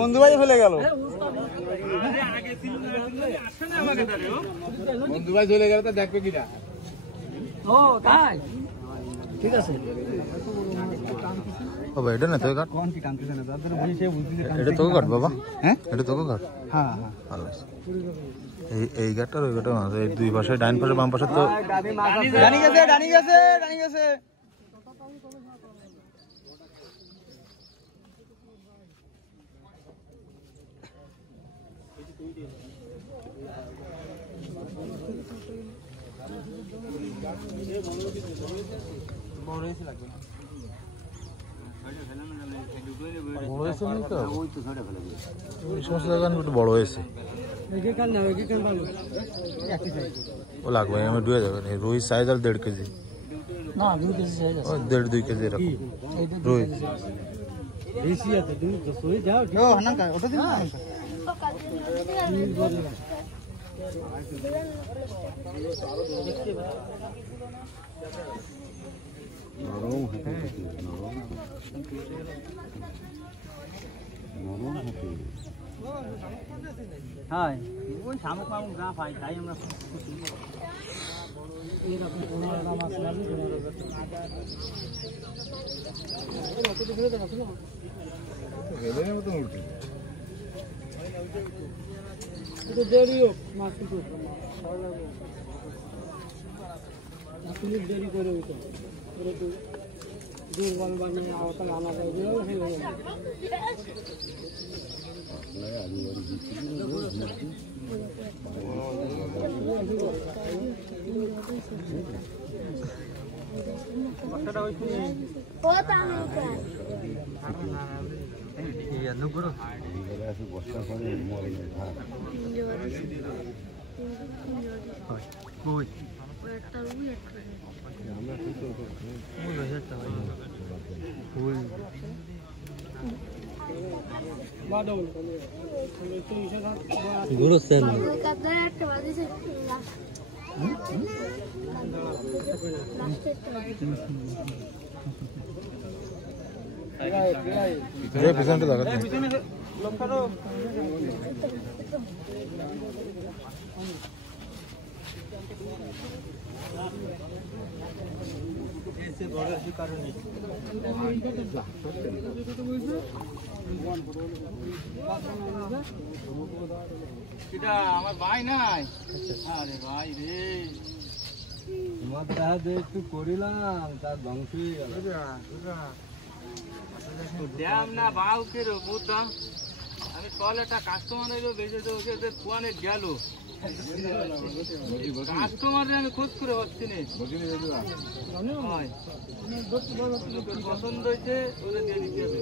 বন্ধু ভাই ফেলে গেল, বন্ধু ভাই চলে গেল তো দেখবে কিনা। ও তাই ঠিক আছে। বাবা এটা না তো কাট, এটা তোকে কাট বাবা। হ্যাঁ এটা তোকে কাট। হ্যাঁ হ্যাঁ ভালো আছে। এই গাটটা ওই গাটটা মাছ, এই দুই পাশে ডাইন পাশে বাম পাশে তো ডানি গেছে, ডানি গেছে, ডানি গেছে। বড় হয়েছে ও লাগবে, আমি ডুবে যাবে। রুই সাইজ আর 1.5 কেজি, না 2 কেজি সাইজ আছে, 1.5-2 কেজি এরকম রুই। বেশি আছে তুমি তো সই যাও। ও হানাকা ওটা দিন না, নরম হাতে নরম হাতে। হ্যাঁ ওই শামুক মামুক যা পাই তাই আমরা দেরি করে দুর্বল বানিয়ে আওতাল আলাদা গুলো সেন পিছনটা লাগা আমার ভাই নাই। আরে ভাই রে, তোমার দেখা যে একটু করিলাম তার ধ্বংস হয়ে গেল। দাম না বাউকের বুঝতাম আমি, কল একটা কাস্টমার এলো বেঁচে ওকে ফোনে গেল, কাস্টমার আমি খোঁজ করে পাচ্ছি না। পছন্দ হয়েছে ওদের দিয়ে দিতে হবে।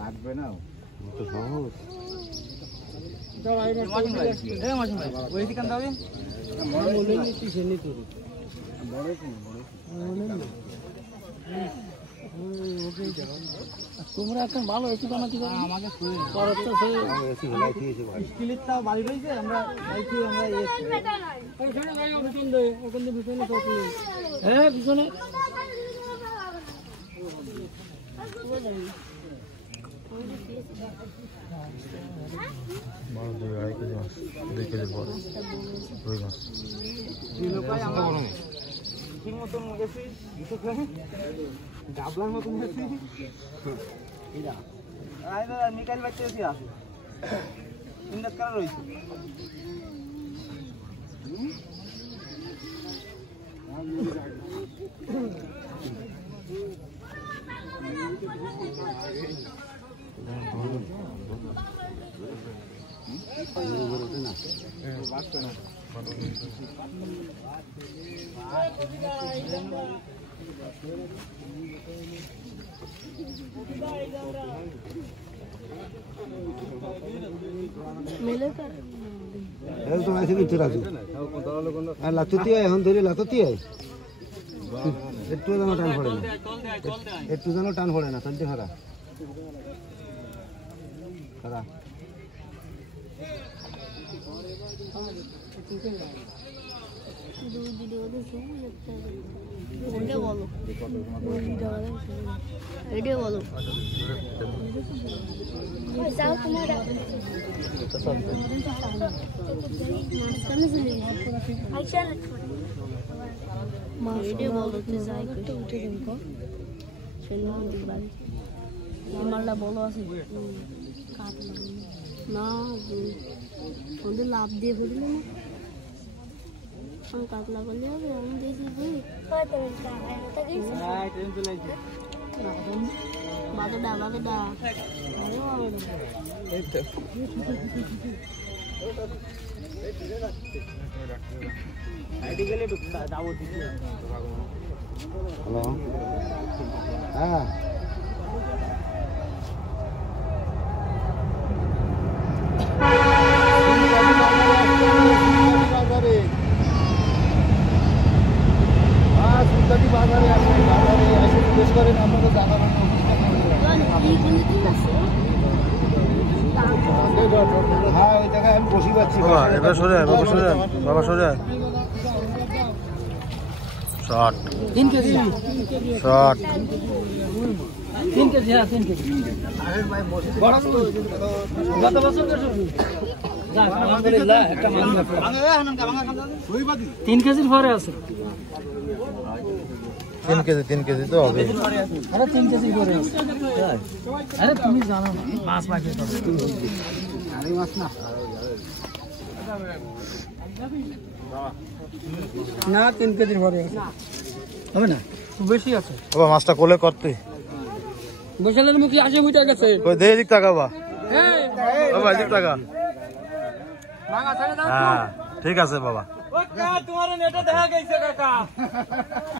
রাখবে না তো সহজ। তোমরা এখন ভালো এসি বানাতে পারো, আমাকে স্টিলেরটা বাড়ি রয়েছে, আমরা হ্যাঁ পিছনে বড় 2-2.5 কেজি মাছ, 2 কেজি বড় রুই মাছ। ঠিক মতন গেছি, ডাবলার মতন গেছি, মিকাইল বাচ্চা এসে আছে ইন্দাজ করা রয়েছে। লাতুতি এখন ধরে লাতুতি একটু যেন টান পড়ে না, চল দে একটু যেন টান পড়ে না, চলতে খারা খারা। মাল্লা বলো আছে না ওদের লাভ দিয়ে ফেলল না, কাতলা করলে হবে। আমি দেখছি বাতোটা বাতোটা হ্যালো, হ্যাঁ বাজারে আসেন, বাজারে এসে জিজ্ঞেস করেন, আপনাদের জানা হ্যাঁ ওই জায়গায় আমি বসি পাচ্ছি। এবার সরে আয় বাবা, সরে আয় বাবা, সরে আয়। শট 3 কেজি শট 3 কেজি হ্যাঁ 3 কেজি গত বছর আলহামদুলিল্লাহ একটা মাছ 3 কেজির পরে আছে। 3 কেজি তো হবে। আরে 3 কেজির পরে আছে। আরে তুমি জানো না মাছ পাখি আরে মাছ না না 3 কেজির পরে আছে, হবে না বেশি আছে। বাবা মাছটা কোলে করতে বৈশালের মুখে 80 মিটার গেছে। কই দে এদিক টাকা বাবা, এই বাবা এদিক টাকা। ভাঙা ছাড়ে দাও। হ্যাঁ ঠিক আছে বাবা। ও কা তোমার নেটে দেখা গেছে কাকা।